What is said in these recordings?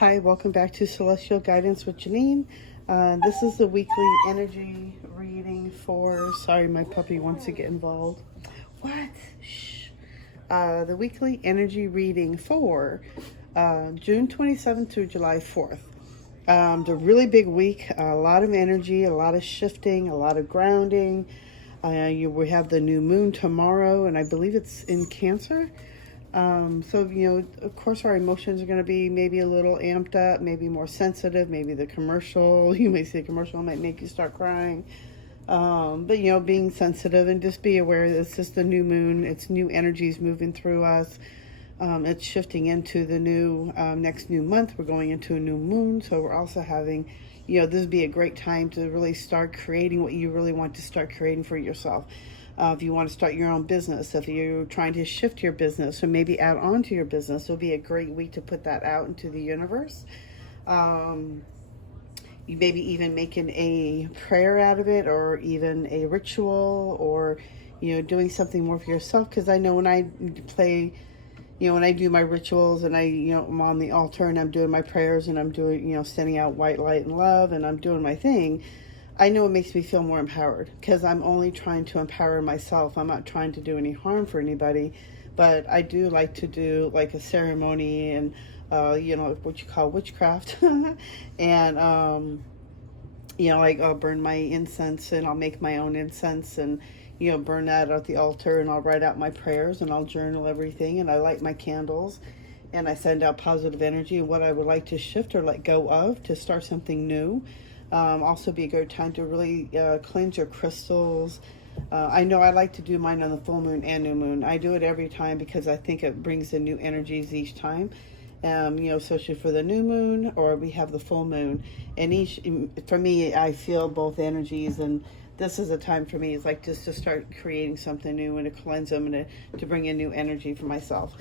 Hi, welcome back to Celestial Guidance with Janine. This is the weekly energy reading for. Sorry, my puppy wants to get involved. What? Shh. The weekly energy reading for June 27th through July 4th. The really big week, a lot of energy, a lot of shifting, a lot of grounding. We have the new moon tomorrow, and I believe it's in Cancer. Of course, our emotions are going to be maybe a little amped up, maybe more sensitive. Maybe the commercial, you may see a commercial might make you start crying. But being sensitive and just be aware that it's just the new moon. It's new energies moving through us. It's shifting into the new next new month. We're going into a new moon, so we're also having, this would be a great time to really start creating what you really want to start creating for yourself. If you want to start your own business, if you're trying to shift your business or maybe add on to your business, it'll be a great week to put that out into the universe. You maybe even making a prayer out of it, or even a ritual, or doing something more for yourself. Because I know when I play, when I do my rituals and I'm on the altar and I'm doing my prayers and I'm doing, sending out white light and love and I'm doing my thing, I know it makes me feel more empowered because I'm only trying to empower myself. I'm not trying to do any harm for anybody, but I do like to do like a ceremony and, what you call witchcraft. And, like I'll burn my incense and I'll make my own incense and, burn that at the altar, and I'll write out my prayers and I'll journal everything, and I light my candles and I send out positive energy and what I would like to shift or let go of to start something new. Also be a good time to really cleanse your crystals. I know I like to do mine on the full moon and new moon. I do it every time because I think it brings in new energies each time. Especially for the new moon, or we have the full moon. And for me, I feel both energies, and this is a time for me. It's like just to start creating something new and to cleanse them and to bring in new energy for myself.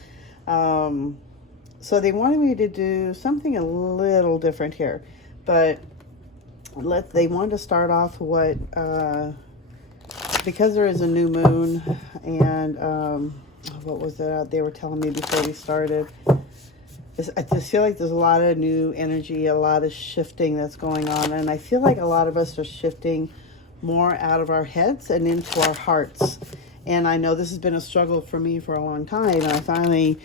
So they wanted me to do something a little different here, but they wanted to start off because there is a new moon, and what was that they were telling me before we started. I just feel like there's a lot of new energy, a lot of shifting that's going on, and I feel like a lot of us are shifting more out of our heads and into our hearts. And I know this has been a struggle for me for a long time, and I finally,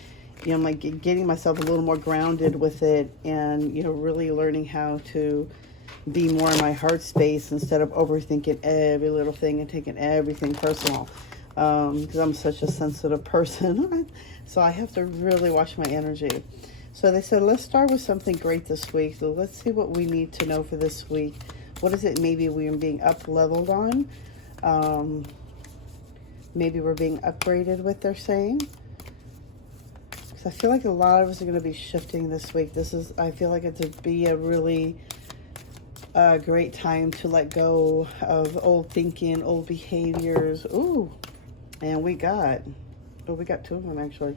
I'm like getting myself a little more grounded with it, and really learning how to be more in my heart space instead of overthinking every little thing and taking everything personal, because I'm such a sensitive person. So I have to really watch my energy. So they said, let's start with something great this week. So let's see what we need to know for this week. What is it maybe we're being up-leveled on? Maybe we're being upgraded, what they're saying. Because I feel like a lot of us are going to be shifting this week. I feel like it's to be a really great time to let go of old thinking, old behaviors. Ooh, and we got two of them actually.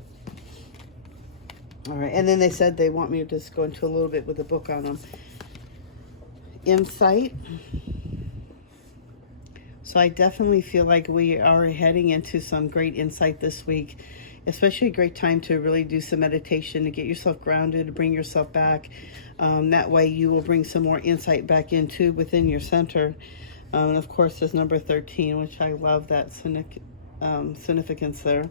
All right, and then they said they want me to just go into a little bit with a book on them. Insight. So I definitely feel like we are heading into some great insight this week, especially a great time to really do some meditation, to get yourself grounded, to bring yourself back. That way you will bring some more insight back into within your center. And of course, there's number 13, which I love that significance there.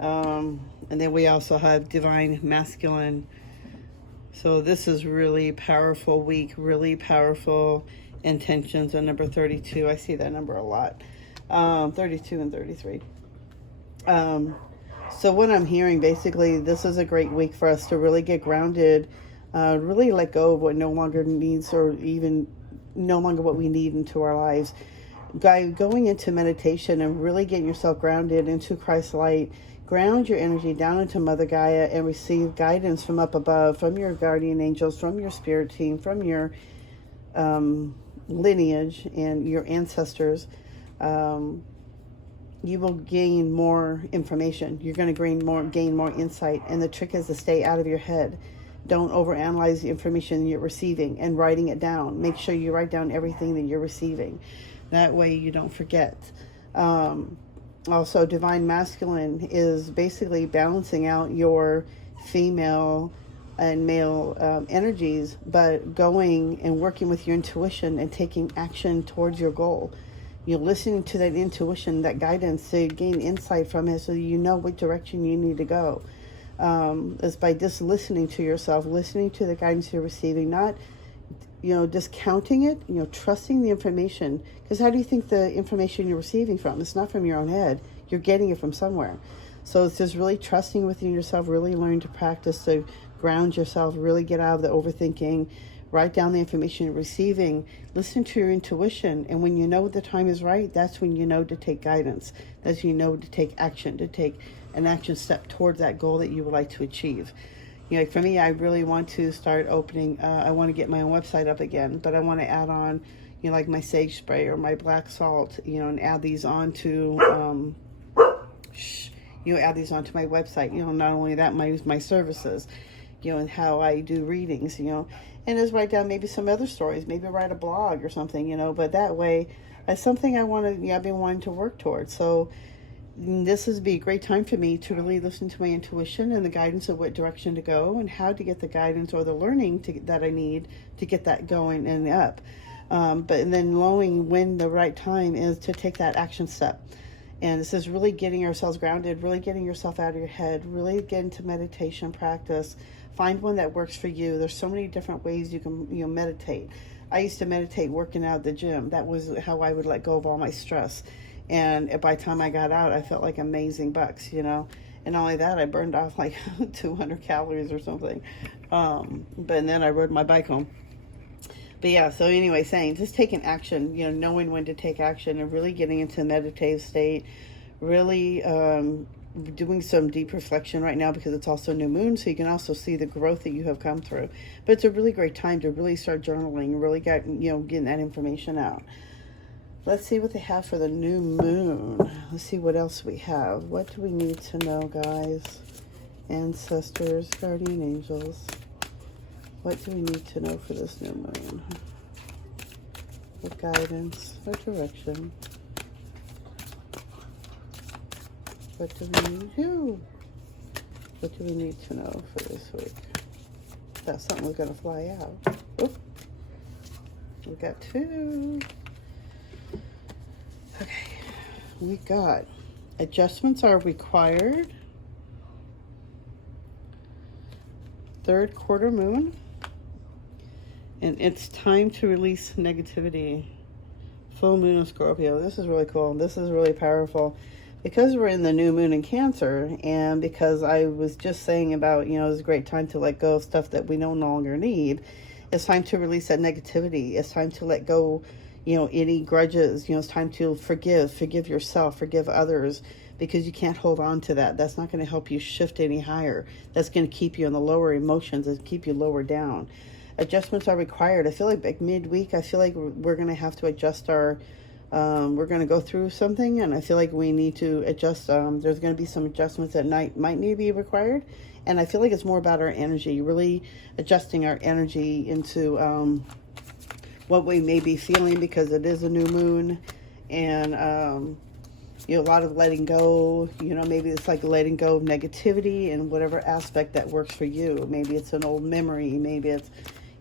And then we also have divine masculine. So this is really powerful week, really powerful intentions on number 32. I see that number a lot. 32 and 33. So what I'm hearing, basically, this is a great week for us to really get grounded, really let go of what no longer needs, or even no longer what we need into our lives. Going into meditation and really getting yourself grounded into Christ's light. Ground your energy down into Mother Gaia and receive guidance from up above, from your guardian angels, from your spirit team, from your lineage and your ancestors. You will gain more information. You're going to gain more insight. And the trick is to stay out of your head. Don't overanalyze the information you're receiving, and writing it down. Make sure you write down everything that you're receiving. That way you don't forget. Also, divine masculine is basically balancing out your female and male energies, but going and working with your intuition and taking action towards your goal. You're listening to that intuition, that guidance, to gain insight from it so you know what direction you need to go. Is by just listening to yourself, listening to the guidance you're receiving, not discounting it, trusting the information. Because how do you think the information you're receiving from? It's not from your own head. You're getting it from somewhere. So it's just really trusting within yourself, really learning to practice to ground yourself, really get out of the overthinking, write down the information you're receiving, listen to your intuition. And when you know the time is right, that's when you know to take guidance. That's when you know to take action, to take an action step towards that goal that you would like to achieve. For me, I really want to start opening, I want to get my own website up again, but I want to add on, like my sage spray or my black salt, and add these on to, add these onto my website. Not only that, my services, and how I do readings, and just write down maybe some other stories, maybe write a blog or something, but that way, that's something I want to, I've been wanting to work towards. So this would be a great time for me to really listen to my intuition and the guidance of what direction to go and how to get the guidance or the learning that I need to get that going and up. And then knowing when the right time is to take that action step. And this is really getting ourselves grounded, really getting yourself out of your head, really get into meditation practice. Find one that works for you. There's so many different ways you can meditate. I used to meditate working out at the gym. That was how I would let go of all my stress. And by the time I got out, I felt like amazing bucks, And not only that, I burned off like 200 calories or something. But then I rode my bike home. But yeah, so anyway, just taking action, knowing when to take action and really getting into the meditative state, really doing some deep reflection right now because it's also new moon, so you can also see the growth that you have come through. But it's a really great time to really start journaling, really getting that information out. Let's see what they have for the new moon. Let's see what else we have. What do we need to know, guys? Ancestors, guardian angels. What do we need to know for this new moon? What guidance? What direction? What do we need to? What do we need to know for this week? Thought something was going to fly out. Oop. We got two. Okay, we got adjustments are required. Third quarter moon. And it's time to release negativity. Full moon in Scorpio. This is really cool. This is really powerful. Because we're in the new moon in Cancer, and because I was just saying about, it's a great time to let go of stuff that we no longer need. It's time to release that negativity. It's time to let go any grudges. It's time to forgive yourself, forgive others, because you can't hold on to that. That's not going to help you shift any higher. That's going to keep you in the lower emotions and keep you lower down. Adjustments are required. I feel like midweek, I feel like we're going to have to adjust our, we're going to go through something, and I feel like we need to adjust. There's going to be some adjustments that might need to be required. And I feel like it's more about our energy, really adjusting our energy into, what we may be feeling, because it is a new moon, and a lot of letting go. Maybe it's like letting go of negativity in whatever aspect that works for you. Maybe it's an old memory. Maybe it's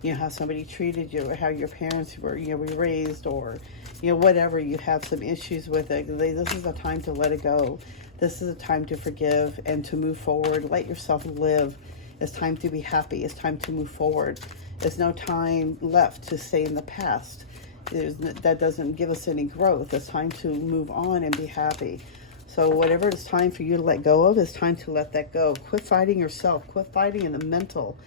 how somebody treated you, or how your parents were were raised, or whatever. You have some issues with it. This is a time to let it go. This is a time to forgive and to move forward. Let yourself live. It's time to be happy. It's time to move forward. There's no time left to stay in the past. That doesn't give us any growth. It's time to move on and be happy. So whatever it's time for you to let go of, it's time to let that go. Quit fighting yourself. Quit fighting in the mental.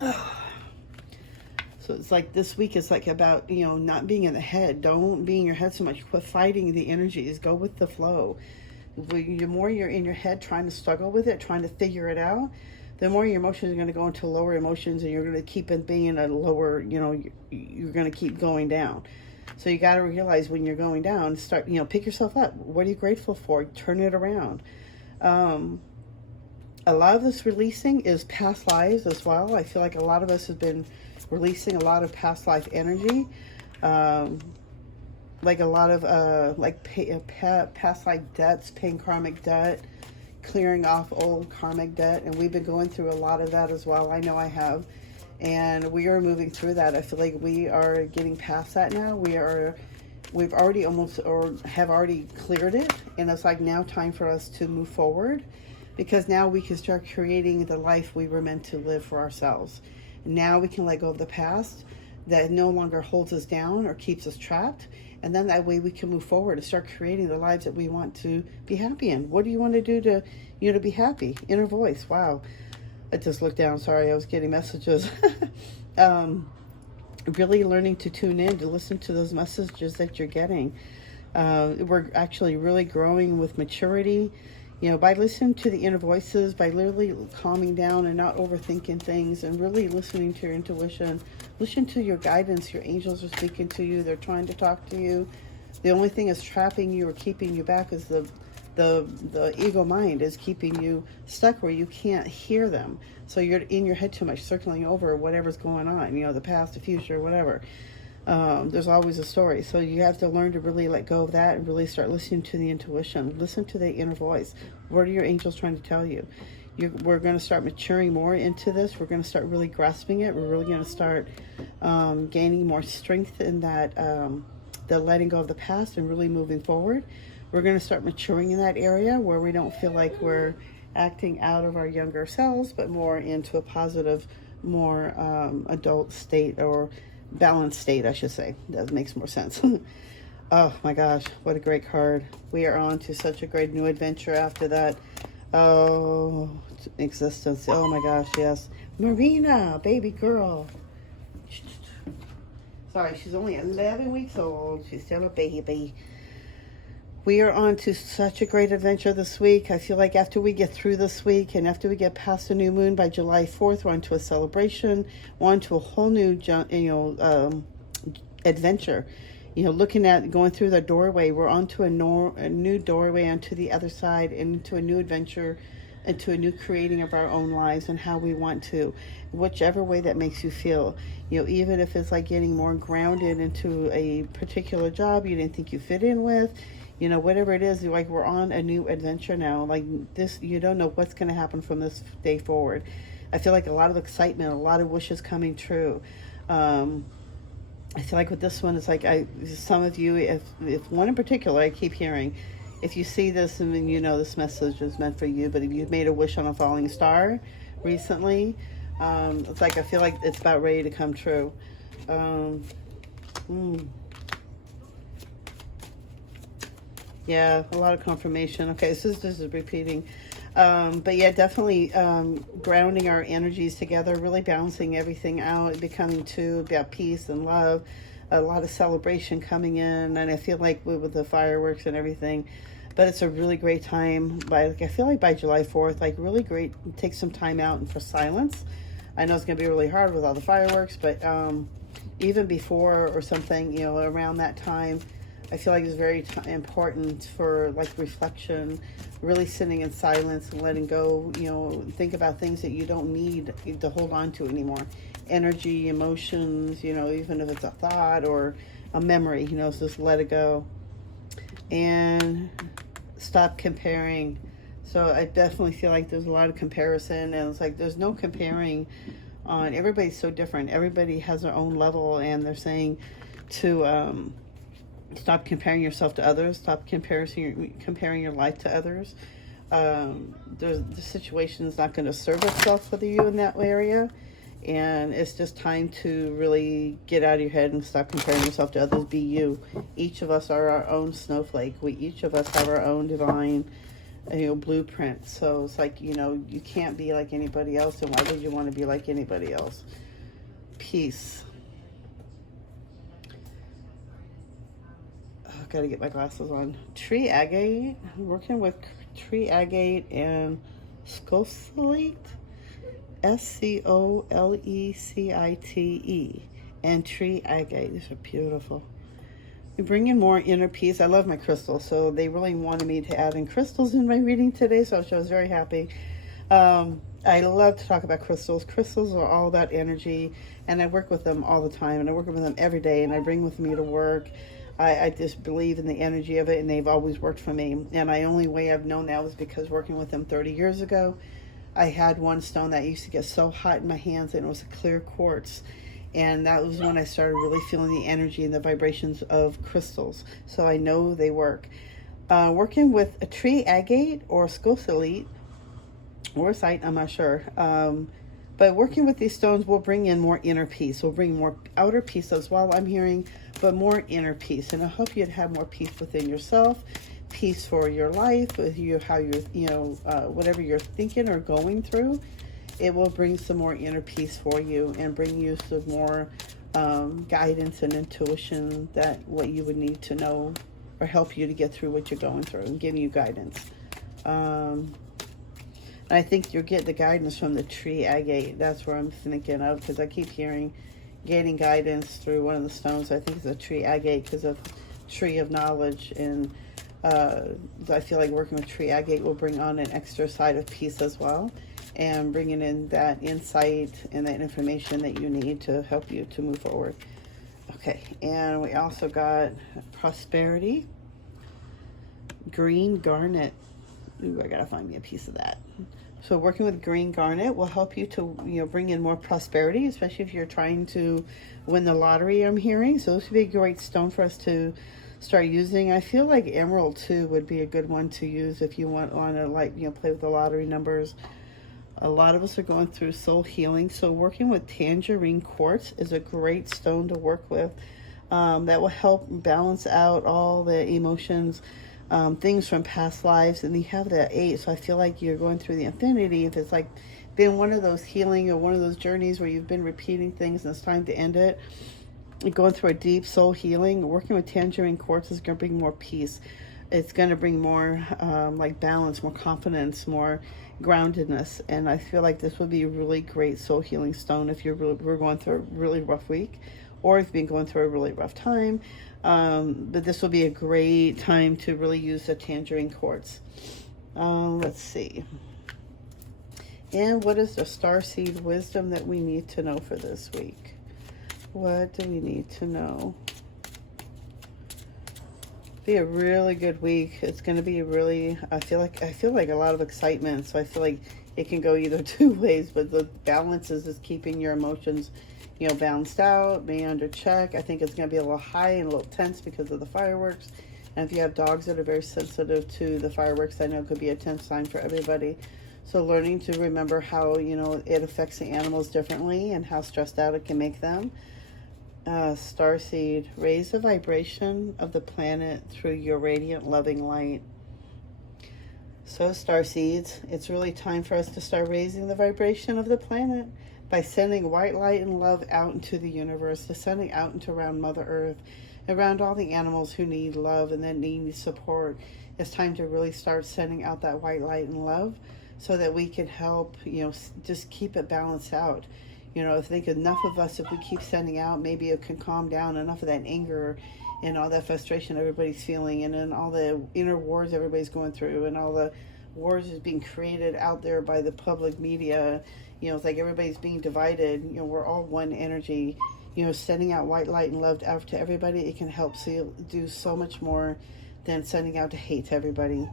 So it's like this week is like about, not being in the head. Don't be in your head so much. Quit fighting the energies. Go with the flow. The more you're in your head trying to struggle with it, trying to figure it out, the more your emotions are going to go into lower emotions, and you're going to keep it being a lower, you're going to keep going down. So you got to realize when you're going down, start, pick yourself up. What are you grateful for? Turn it around. A lot of this releasing is past lives as well. I feel like a lot of us have been releasing a lot of past life energy. Like a lot of past life debts, paying karmic debt, clearing off old karmic debt, and we've been going through a lot of that as well. I know I have, and we are moving through that. I feel like we are getting past that now. We've already almost, or have already cleared it, and it's like now time for us to move forward, because now we can start creating the life we were meant to live for ourselves. Now we can let go of the past that no longer holds us down or keeps us trapped, and then that way we can move forward and start creating the lives that we want to be happy in. What do you want to do to, to be happy? Inner voice. Wow. I just looked down. Sorry, I was getting messages. Really learning to tune in, to listen to those messages that you're getting. We're actually really growing with maturity, by listening to the inner voices, by literally calming down and not overthinking things, and really listening to your intuition. Listen to your guidance. Your angels are speaking to you. They're trying to talk to you. The only thing is trapping you or keeping you back is the ego mind is keeping you stuck where you can't hear them. So you're in your head too much, circling over whatever's going on, the past, the future, whatever. There's always a story. So you have to learn to really let go of that and really start listening to the intuition. Listen to the inner voice. What are your angels trying to tell you? We're going to start maturing more into this. We're going to start really grasping it. We're really going to start gaining more strength in that, the letting go of the past and really moving forward. We're going to start maturing in that area where we don't feel like we're acting out of our younger selves, but more into a positive, more adult state, or balanced state, I should say. That makes more sense. Oh my gosh, what a great card. We are on to such a great new adventure after that. Oh, existence. Oh my gosh, yes. Marina, baby girl. Sorry, she's only 11 weeks old. She's still a baby. We are on to such a great adventure this week. I feel like after we get through this week and after we get past the new moon by July 4th, we're on to a celebration. We're on to a whole new, adventure. Looking at going through the doorway, we're on to a new doorway onto the other side, into a new adventure, into a new creating of our own lives and how we want to, whichever way that makes you feel. Even if it's like getting more grounded into a particular job you didn't think you fit in with, whatever it is, like we're on a new adventure now. Like this, you don't know what's going to happen from this day forward. I feel like a lot of excitement, a lot of wishes coming true. I feel like with this one, it's like some of you, if one in particular, I keep hearing, if you see this and then this message is meant for you, but if you've made a wish on a falling star recently, it's like I feel like it's about ready to come true. Yeah, a lot of confirmation. Okay, so this is repeating. But yeah, definitely grounding our energies together, really balancing everything out, becoming two, about peace and love, a lot of celebration coming in. And I feel like with the fireworks and everything, but it's a really great time. I feel like by July 4th, like really great, take some time out and for silence. I know it's going to be really hard with all the fireworks, but even before or something, around that time, I feel like it's very important for like reflection, really sitting in silence and letting go, think about things that you don't need to hold on to anymore. Energy, emotions, even if it's a thought or a memory, so just let it go. And stop comparing. So I definitely feel like there's a lot of comparison, and it's like there's no comparing on, everybody's so different. Everybody has their own level, and they're saying to stop comparing yourself to others. Stop comparing your life to others. The situation is not going to serve itself for you in that area, and it's just time to really get out of your head and stop comparing yourself to others. Be you. Each of us are our own snowflake. We each of us have our own divine, blueprint. So it's like you can't be like anybody else, and why would you want to be like anybody else? Peace. Got to get my glasses on. Tree agate. I'm working with tree agate and scolecite. SCOLECITE. And tree agate. These are beautiful. We bring in more inner peace. I love my crystals, so they really wanted me to add in crystals in my reading today, so I was very happy. I love to talk about crystals. Crystals are all about energy, and I work with them all the time, and I work with them every day, and I bring with me to work. I just believe in the energy of it, and they've always worked for me. And the only way I've known that was because working with them 30 years ago, I had one stone that used to get so hot in my hands, and it was a clear quartz. And that was when I started really feeling the energy and the vibrations of crystals. So I know they work. Working with a tree agate or scosalite or site, I'm not sure. But working with these stones will bring in more inner peace. Will bring more outer peace as well, I'm hearing, but more inner peace. And I hope you'd have more peace within yourself, peace for your life, with you, how you're, whatever you're thinking or going through. It will bring some more inner peace for you and bring you some more guidance and intuition, that what you would need to know or help you to get through what you're going through and giving you guidance. I think you'll get the guidance from the tree agate. That's where I'm thinking of, because I keep hearing getting guidance through one of the stones. I think it's a tree agate because of tree of knowledge. And I feel like working with tree agate will bring on an extra side of peace as well, and bringing in that insight and that information that you need to help you to move forward. Okay, and we also got prosperity, green garnet. Ooh, I gotta find me a piece of that. So working with green garnet will help you to, bring in more prosperity, especially if you're trying to win the lottery, I'm hearing. So this would be a great stone for us to start using. I feel like emerald too would be a good one to use if you want to play with the lottery numbers. A lot of us are going through soul healing, so working with tangerine quartz is a great stone to work with. That will help balance out all the emotions, things from past lives. And you have that 8, so I feel like you're going through the infinity. If it's like been one of those healing or one of those journeys where you've been repeating things and it's time to end it, you're going through a deep soul healing, working with tangerine quartz is going to bring more peace. It's going to bring more balance, more confidence, more groundedness. And I feel like this would be a really great soul healing stone if we're going through a really rough week, or if you've been going through a really rough time. But this will be a great time to really use the tangerine quartz. Let's see. And what is the starseed wisdom that we need to know for this week? What do we need to know? Be a really good week. It's going to be really, I feel like a lot of excitement. So I feel like it can go either two ways, but the balance is just keeping your emotions, balanced out, being under check. I think it's going to be a little high and a little tense because of the fireworks. And if you have dogs that are very sensitive to the fireworks, I know it could be a tense sign for everybody. So learning to remember how, it affects the animals differently and how stressed out it can make them. Starseed, raise the vibration of the planet through your radiant loving light. So starseeds, it's really time for us to start raising the vibration of the planet by sending white light and love out into the universe, to sending out into around Mother Earth, around all the animals who need love and that need support. It's time to really start sending out that white light and love so that we can help, just keep it balanced out. I think enough of us, if we keep sending out, maybe it can calm down enough of that anger and all that frustration everybody's feeling, and then all the inner wars everybody's going through, and all the wars is being created out there by the public media. It's like everybody's being divided. We're all one energy. Sending out white light and love out to everybody, it can help do so much more than sending out to hate to everybody.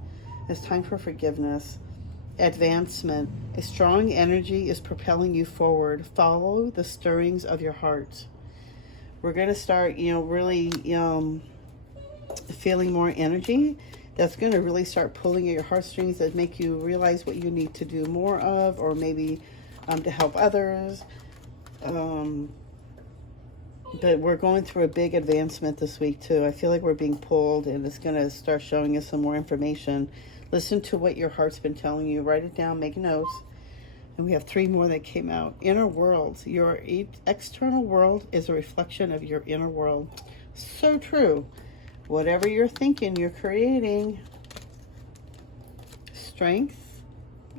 It's time for forgiveness. Advancement. A strong energy is propelling you forward. Follow the stirrings of your heart. We're going to start, really feeling more energy. That's going to really start pulling at your heartstrings, that make you realize what you need to do more of, or maybe to help others. But we're going through a big advancement this week too. I feel like we're being pulled, and it's going to start showing us some more information. Listen to what your heart's been telling you. Write it down, make notes. And we have 3 more that came out. Inner worlds. Your external world is a reflection of your inner world. So true. Whatever you're thinking, you're creating. Strength.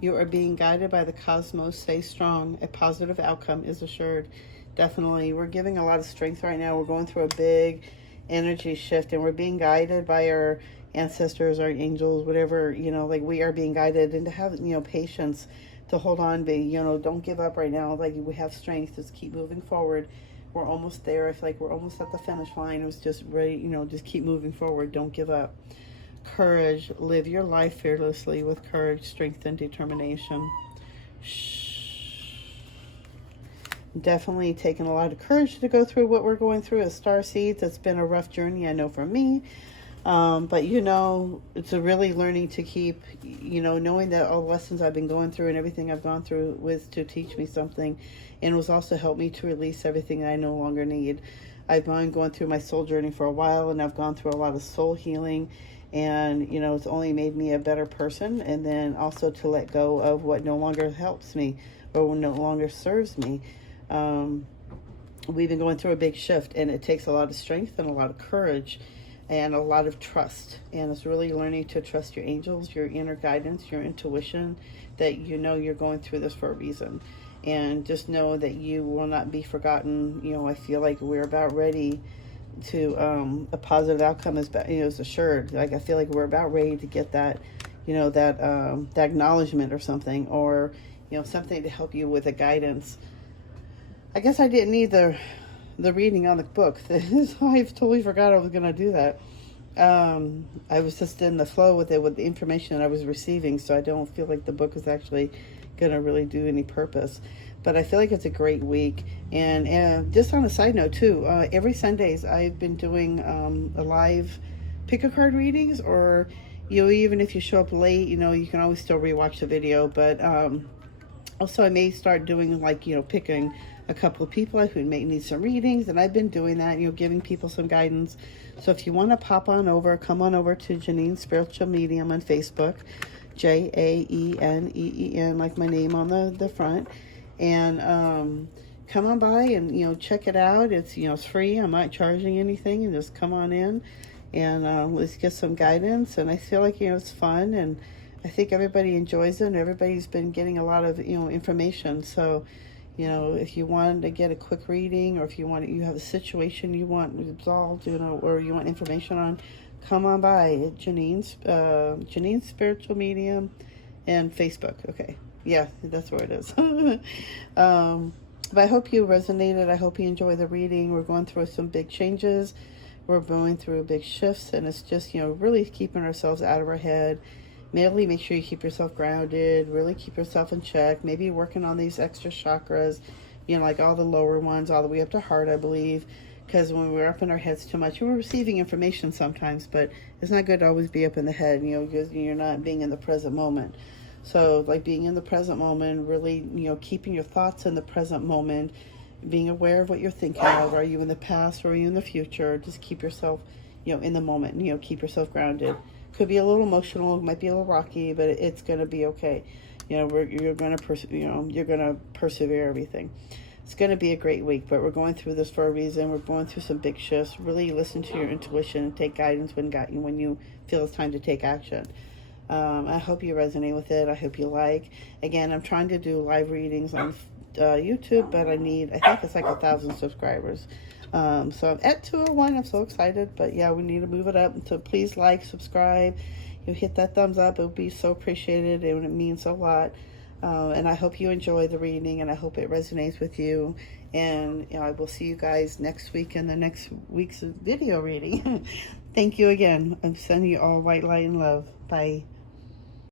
You are being guided by the cosmos. Stay strong. A positive outcome is assured. Definitely. We're giving a lot of strength right now. We're going through a big energy shift, and we're being guided by our ancestors, our angels, whatever, we are being guided, and to have, patience, to hold on, don't give up right now. We have strength, just keep moving forward. we're almost there. I feel like we're almost at the finish line. It was just ready, just keep moving forward. Don't give up. Courage. Live your life fearlessly with courage, strength, and determination. Definitely taking a lot of courage to go through what we're going through as Starseeds. It's been a rough journey, I know, for me. But it's a really learning to keep, knowing that all the lessons I've been going through and everything I've gone through was to teach me something, and was also help me to release everything that I no longer need. I've been going through my soul journey for a while, and I've gone through a lot of soul healing, and it's only made me a better person. And then also to let go of what no longer helps me or no longer serves me. We've been going through a big shift, and it takes a lot of strength and a lot of courage and a lot of trust. And it's really learning to trust your angels, your inner guidance, your intuition, that you're going through this for a reason. And just know that you will not be forgotten. I feel like we're about ready to, a positive outcome is assured. Like, I feel like we're about ready to get that, that acknowledgement or something, or, something to help you with a guidance. I guess I didn't need the reading on the book. I totally forgot I was going to do that. I was just in the flow with it, with the information that I was receiving, so I don't feel like the book is actually going to really do any purpose. But I feel like it's a great week. And just on a side note too, every Sundays I've been doing a live pick-a-card readings, or even if you show up late, you can always still rewatch the video. But also I may start doing picking a couple of people who may need some readings, and I've been doing that, giving people some guidance. So if you want to come on over to Janine Spiritual Medium on Facebook, JAENEEN, like my name on the front, and come on by and check it out. It's free. I'm not charging anything, and just come on in and let's get some guidance. And I feel like it's fun, and I think everybody enjoys it, and everybody's been getting a lot of information. So if you want to get a quick reading, or if you have a situation you want resolved, or you want information on, come on by at Janine's Spiritual Medium and Facebook. Okay. Yeah, that's where it is. But I hope you resonated. I hope you enjoy the reading. We're going through some big changes. We're going through big shifts, and it's just, really keeping ourselves out of our head. Mainly make sure you keep yourself grounded, really keep yourself in check, maybe working on these extra chakras, like all the lower ones, all the way up to heart, I believe, because when we're up in our heads too much, we're receiving information sometimes, but it's not good to always be up in the head, because you're not being in the present moment. So, like, being in the present moment, really, keeping your thoughts in the present moment, being aware of what you're thinking of. Are you in the past, or are you in the future? Just keep yourself, in the moment, keep yourself grounded. Could be a little emotional, might be a little rocky, but it's going to be okay. You're going to persevere everything. It's going to be a great week, but we're going through this for a reason. We're going through some big shifts. Really listen to your intuition and take guidance when you feel it's time to take action. I hope you resonate with it. I hope you like. Again, I'm trying to do live readings on YouTube, but I think it's like 1,000 subscribers. So I'm at 201. I'm so excited, but yeah, we need to move it up. So please like, subscribe, hit that thumbs up. It would be so appreciated, and it means a lot. And I hope you enjoy the reading, and I hope it resonates with you. And I will see you guys next week in the next week's video reading. Thank you again. I'm sending you all white light and love. Bye.